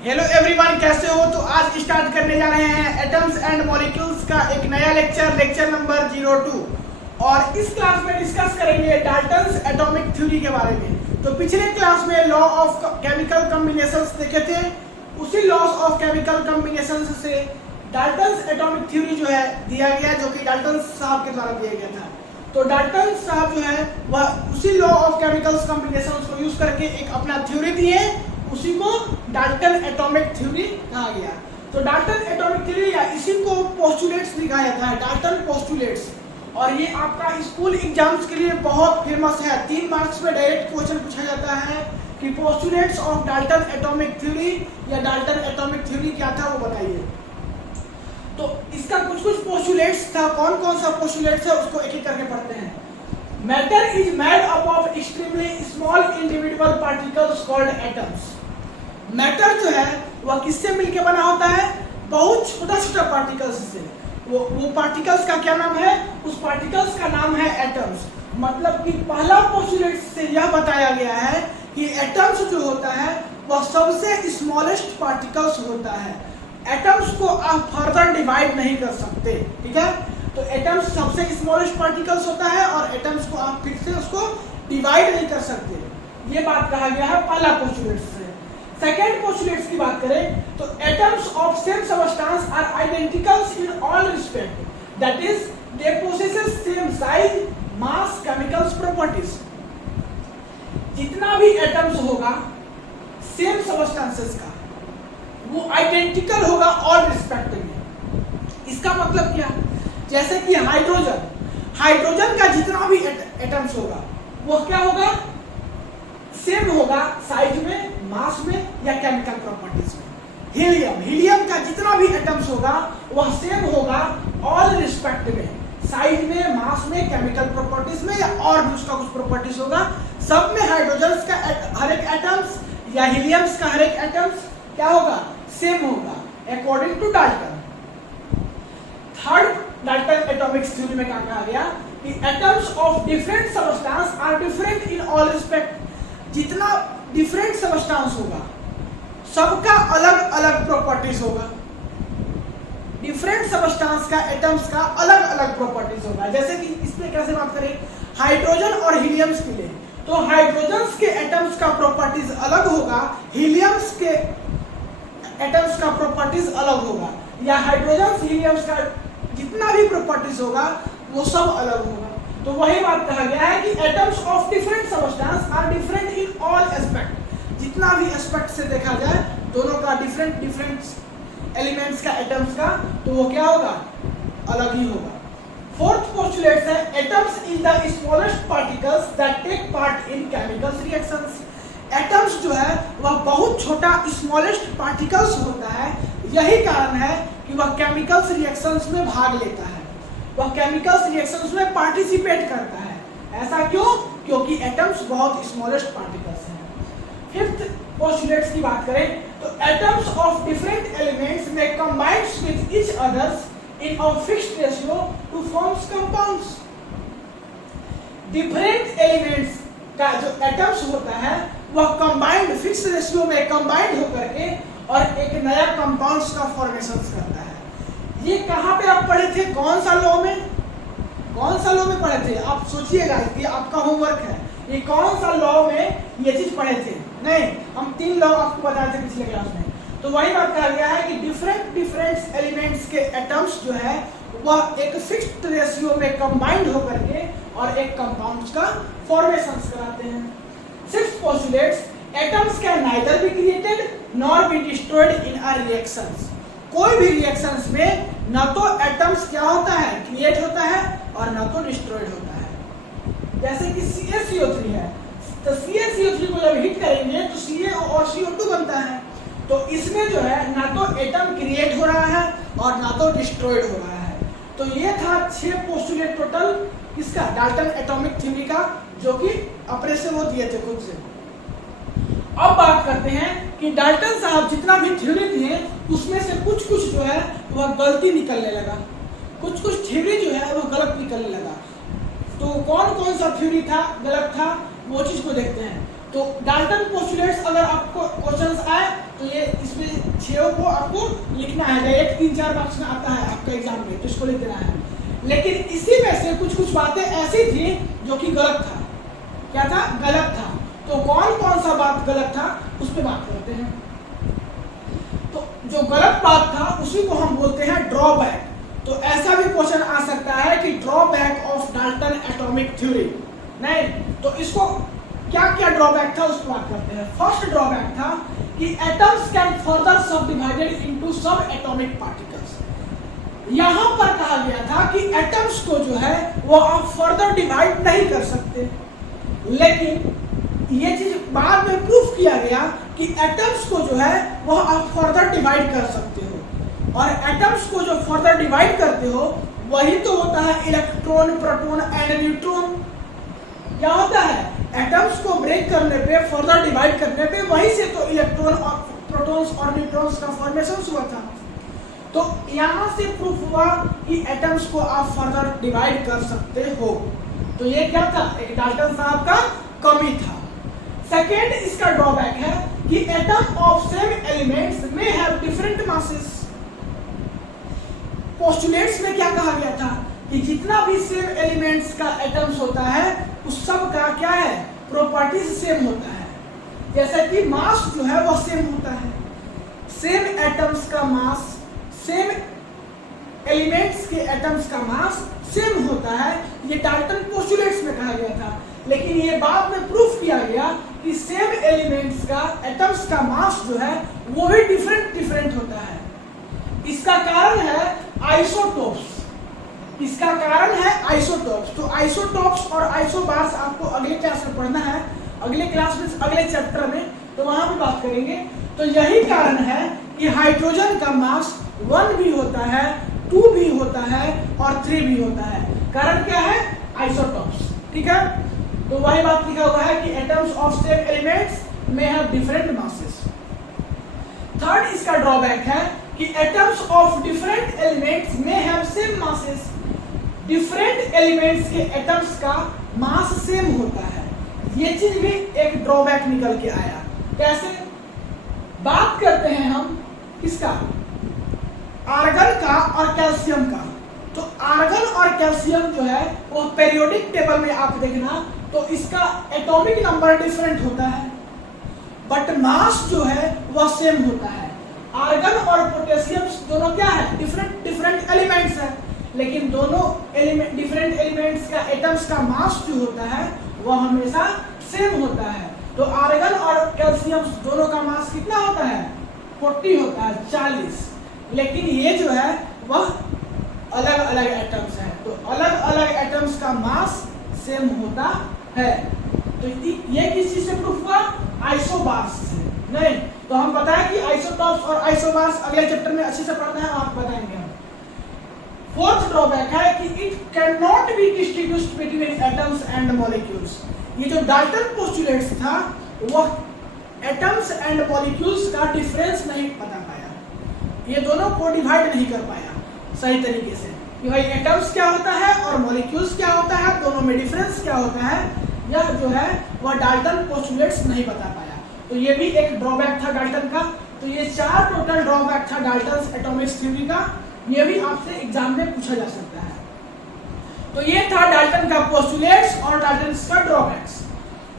Hello everyone, कैसे हो? तो आज स्टार्ट करने जा रहे हैं एटम्स एंड मॉलिक्यूल्स का एक नया लेक्चर नंबर 02। और इस क्लास में डिस्कस करेंगे डाल्टन्स एटॉमिक थ्योरी के बारे में। तो पिछले क्लास में लॉ ऑफ केमिकल कॉम्बिनेशंस देखे थे। उसी लॉस ऑफ केमिकल कॉम्बिनेशंस से डाल्टन्स एटॉमिक थ्योरी जो है दिया गया, जो कि डाल्टन साहब के द्वारा दिया गया था। तो डाल्टन साहब जो है वह उसी लॉ ऑफ केमिकल कॉम्बिनेशंस को यूज करके एक अपना थ्योरी दिए, उसी को डाल्टन एटॉमिक थ्योरी कहा गया। तो डाल्टन एटॉमिक थ्योरी या इसी को पोस्टुलेट्स भी कहा जाता है, डाल्टन पोस्टुलेट्स। और ये आपका स्कूल एग्जाम्स के लिए बहुत फेमस है। 3 मार्क्स में डायरेक्ट क्वेश्चन पूछा जाता है कि postulates of Dalton atomic theory या डाल्टन एटॉमिक थ्योरी क्या था, वो बताइए। तो इसका कुछ पोस्टुलेट्स था। कौन कौन सा पोस्टुलेट्स है उसको एक एक करके पढ़ते हैं। Matter is made up of extremely small individual particles called atoms. Matter जो है वह किससे मिलकर बना होता है? बहुत छोटा छोटा पार्टिकल्स से। वो पार्टिकल्स का क्या नाम है? उस पार्टिकल्स का नाम है एटम्स। मतलब कि पहला पोस्टुलेट से यह बताया गया है कि एटम्स जो होता है वह सबसे स्मॉलेस्ट पार्टिकल्स होता है। एटम्स को आप फर्दर डिवाइड नहीं कर सकते, ठीक है? तो एटम्स सबसे स्मॉलेस्ट पार्टिकल्स होता है और एटम्स को आप फिर से उसको डिवाइड नहीं कर सकते। ये बात कहा गया है पहला पोस्टुलेट से। सेकेंड पोस्टुलेट्स की बात करें तो atoms of same substance are identicals in all respect, that is they possesses same size, mass, chemicals properties. जितना भी एटम्स होगा सेम सबस्टेंसेस का, वो आइडेंटिकल होगा ऑल रिस्पेक्ट में। इसका मतलब क्या? जैसे कि हाइड्रोजन का जितना भी एटम्स होगा वो क्या होगा? सेम होगा साइज में, मास में या केमिकल प्रॉपर्टीज में। हीलियम का जितना भी एटम्स होगा वह सेम होगा ऑल रिस्पेक्ट में, साइज में, मास में, केमिकल प्रॉपर्टीज में या और भी उसका कुछ प्रॉपर्टीज होगा। सब में हाइड्रोजन का हर एक एटम्स या हीलियम्स का हर एक एटम्स क्या होगा? सेम होगा according to Dalton. Third Dalton atomic theory में क्या कहा गया कि atoms of different substance are different in all respect. जितना डिफरेंट सबस्टेंस होगा सबका अलग अलग प्रॉपर्टीज होगा। डिफरेंट सबस्टेंस का एटम्स का अलग अलग प्रॉपर्टीज होगा। जैसे कि इस पे कैसे बात करें, हाइड्रोजन और हीलियम्स के लिए, तो हाइड्रोजन के एटम्स का प्रॉपर्टीज अलग होगा, हीलियम्स के एटम्स का प्रॉपर्टीज अलग होगा, या हाइड्रोजन हीलियम्स का जितना भी प्रॉपर्टीज होगा वो सब अलग होगा। तो वही बात कहा गया है कि atoms of different substance are different in all aspect. जितना भी एस्पेक्ट से देखा जाए दोनों का डिफरेंट एलिमेंट्स का एटम्स का, तो वो क्या होगा? अलग ही होगा। फोर्थ पोस्टुलेट है atoms is the smallest particles that take part in chemical reactions. Atoms जो है वह बहुत छोटा स्मॉलेस्ट पार्टिकल्स होता है। यही कारण है कि वह केमिकल्स रिएक्शंस में भाग लेता है, वह केमिकल्स रिएक्शंस में पार्टिसिपेट करता है। ऐसा क्यों? क्योंकि एटम्स बहुत स्मॉलेस्ट पार्टिकल्स हैं। फिफ्थ पोस्टुलेट्स की बात करें तो एटम्स ऑफ डिफरेंट एलिमेंट्स में combined with each others in a fixed ratio two forms compounds. Different elements का जो एटम्स होता है वह कंबाइंड फिक्स रेशियो में कंबाइंड होकर के और एक नया कंपाउंड्स का फॉर्मेशन करता है। ये कहाँ पे आप पढ़े थे? कौन सा लॉ में? कौन सा लॉ में पढ़े थे? आप सोचिएगा, ये आपका होमवर्क है। ये कौन सा लॉ में ये चीज पढ़े थे? नहीं, हम 3 लॉ आपको बताए थे पिछले क्लास में। तो वही बात कहा गया है कि डिफरेंट एलिमेंट्स के एटम्स जो है वह एक फिक्स्ड रेशियो में कंबाइंड होकर के और एक कंपाउंड्स का फॉर्मेशन कराते हैं। Sixth postulates atoms can neither be created nor be destroyed in a reactions. कोई भी रिएक्शंस में न तो एटम्स क्या होता है? क्रिएट होता है और न तो डिस्ट्रॉयड होता है। जैसे कि CaCO3 है, तो CaCO3 को जब हीट करेंगे तो Ca और CO2 बनता है। तो इसमें जो है ना तो एटम क्रिएट हो रहा है और ना तो डिस्ट्रॉयड हो रहा है। तो ये था 6 पोस्टुलेट टोटल इसका डाल्टन एटॉमिक थ्योरी का, जो कि अपने से वो दिए थे खुद से। अब बात करते हैं कि डाल्टन साहब जितना भी थ्योरी दिए उसमें से कुछ जो है वह गलती निकलने लगा, कुछ थ्योरी जो है वह गलत निकलने लगा। तो कौन कौन सा थ्योरी था गलत था वो चीज को देखते हैं। तो डाल्टन पोस्टुलेट्स अगर आपको क्वेश्चंस आए तो ये इसमें 6 को आपको लिखना है, डायरेक्ट 3-4 मार्क्स में आता है आपका एग्जाम में, तो इसको लिख देना है। लेकिन इसी में से कुछ कुछ बातें ऐसी थी जो कि गलत था। क्या था? गलत था। तो कौन कौन सा बात गलत था उस पर बात करते हैं। तो जो गलत बात था उसी को हम बोलते हैं ड्रॉबैक। तो ऐसा भी क्वेश्चन आ सकता है कि drawback of Dalton atomic theory. नहीं, तो इसको क्या क्या ड्रॉबैक था उस पर बात करते हैं। फर्स्ट ड्रॉबैक था कि एटम्स कैन फर्दर सब डिवाइडेड इनटू सब एटॉमिक पार्टिकल्स। यहां पर कहा गया था कि एटम्स को जो है वो आप फर्दर डिवाइड नहीं कर सकते, लेकिन ये चीज बाद में प्रूफ किया गया कि एटम्स को जो है वह आप फर्दर डिवाइड कर सकते हो। और एटम्स को जो फर्दर डिवाइड करते हो वही तो होता है इलेक्ट्रॉन, प्रोटॉन एंड न्यूट्रॉन। क्या होता है? एटम्स को ब्रेक करने पे, फर्दर डिवाइड करने पे वहीं से तो इलेक्ट्रॉन और प्रोटॉन्स और न्यूट्रॉन्स का फॉर्मेशन हुआ था। तो यहां से प्रूफ हुआ कि एटम्स को आप फर्दर डिवाइड कर सकते हो। तो ये क्या था? एक डाल्टन साहब का कमी था। सेकेंड इसका ड्रॉबैक है कि एटम ऑफ सेम एलिमेंट्स में हैव डिफरेंट मासेस। पोस्टुलेट्स में क्या कहा गया था कि जितना भी सेम एलिमेंट्स का एटम्स होता है उस सब का क्या है? प्रॉपर्टीज सेम होता है। जैसे कि मास जो है वो सेम होता है, सेम एटम्स का मास, सेम एलिमेंट्स के एटम्स का मास सेम होता है। ये डाल्टन पोस्टुलेट्स में कहा गया था, लेकिन ये बाद में प्रूफ किया गया कि सेम एलिमेंट्स का एटम्स का मास जो है वो भी डिफरेंट होता है। इसका कारण है आइसोटोप्स। इसका कारण है आइसोटोप्स। तो आइसोटोप्स और आइसोबार्स आपको अगले क्लास में पढ़ना है, अगले क्लास में, अगले चैप्टर में, तो वहां भी बात करेंगे। तो यही कारण है कि हाइड्रोजन का मास 1 भी होता है, 2 भी होता है और 3 भी होता है। कारण क्या है? आइसोटोप्स। ठीक है, तो वही बात लिखा हुआ है कि एटम्स ऑफ सेम एलिमेंट्स में हैव डिफरेंट मासेस। थर्ड इसका ड्रॉबैक है कि एटम्स ऑफ डिफरेंट एलिमेंट्स में have same masses. Different elements के एटम्स का मास सेम होता है। ये चीज भी एक ड्रॉबैक निकल के आया। कैसे? बात करते हैं हम किसका? आर्गन का और कैल्शियम का। तो आर्गन और कैल्शियम जो है वो पीरियोडिक टेबल में आप देखना तो इसका एटॉमिक नंबर डिफरेंट होता है, बट मास जो है वह सेम होता है। आर्गन और पोटेशियम दोनों क्या है? डिफरेंट एलिमेंट्स है, लेकिन दोनों डिफरेंट एलिमेंट्स का एटम्स का मास जो होता है वह हमेशा सेम होता है। तो आर्गन और कैल्शियम दोनों का मास कितना होता है? 40 होता है, 40। लेकिन ये जो है वह अलग अलग एटम्स है, तो अलग अलग एटम्स का मास सेम होता है। तो ये किस चीज से प्रूफ हुआ? आइसोबार्स से। नहीं, तो हम बताएं कि आइसोटॉप्स और आइसोबार्स अगले चैप्टर में अच्छे से पढ़ना है, आप बताएंगे हम। फोर्थ ड्रॉबैक है कि it can not be distinguished between atoms and molecules. ये जो डाल्टन पोस्टुलेट्स था वह एटम्स एंड मॉलिक्यूल्स का डिफरेंस नहीं बता पाया, ये दोनों को डिवाइड नहीं कर पाया सही तरीके से कि भाई एटम्स क्या होता है और मॉलिक्यूल्स क्या होता है, दोनों में डिफरेंस क्या होता है, यह जो है वह डाल्टन पोस्टुलेट्स नहीं बता पाया। तो ये भी एक ड्रॉबैक था डाल्टन का। तो ये 4 टोटल ड्रॉबैक था डाल्टन एटॉमिक थ्योरी का। ये भी आपसे एग्जाम में पूछा जा सकता है। तो ये था डाल्टन का पोस्टुलेट्स और डाल्टन का ड्रॉबैक्स।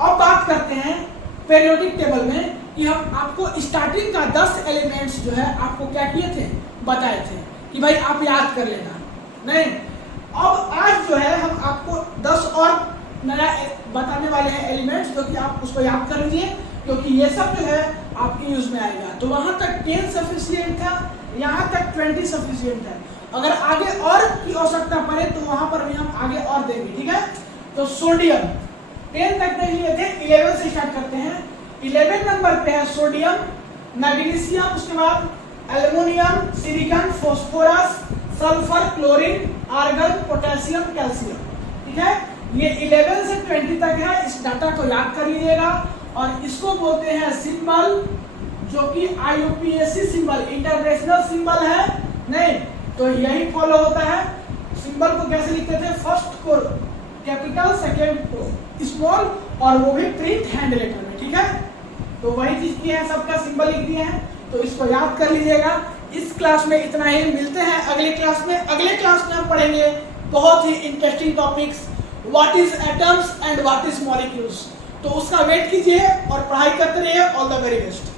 अब बात करते हैं पीरियोडिक टेबल में कि हम आपको स्टार्टिंग का 10 एलिमेंट्स जो है आपको क्या किए थे? बताए थे कि भाई आप याद कर लेना। नहीं, अब आज जो है हम आपको 10 और नया बताने वाले हैं एलिमेंट्स, जो कि आप उसको याद कर लीजिए, क्योंकि ये सब जो है आपके यूज में आएगा। तो वहां तक 10 सफिशिएंट था, यहाँ तक 20 सफिशिएंट है। अगर आगे और की आवश्यकता पड़े तो वहां पर भी हम आगे और देंगे। ठीक है, तो सोडियम 10 तक देख लिए थे, 11 से स्टार्ट करते हैं। 11 नंबर पे है सोडियम, मैग्नीशियम, उसके बाद aluminium, silicon, phosphorus, sulphur, chlorine, argon, potassium, calcium. ठीक है, ये 11 से 20 तक है। इस डाटा को याद कर लीजिएगा। और इसको बोलते हैं सिंबल, जो कि IUPAC सिंबल, इंटरनेशनल सिंबल है। नहीं, तो यही फॉलो होता है। सिंबल को कैसे लिखते थे? फर्स्ट को कैपिटल, सेकेंड को स्मॉल, और वो भी प्रिंट हैंड लेटर में, ठीक है। तो वही चीज किए हैं, सबका सिंबल लिख दिए हैं, तो इसको याद कर लीजिएगा। इस क्लास में इतना ही, मिलते हैं अगले क्लास में। अगले क्लास में हम पढ़ेंगे बहुत ही interesting topics, what is atoms and what is molecules. तो उसका वेट कीजिए और पढ़ाई करते रहिए। All the very best.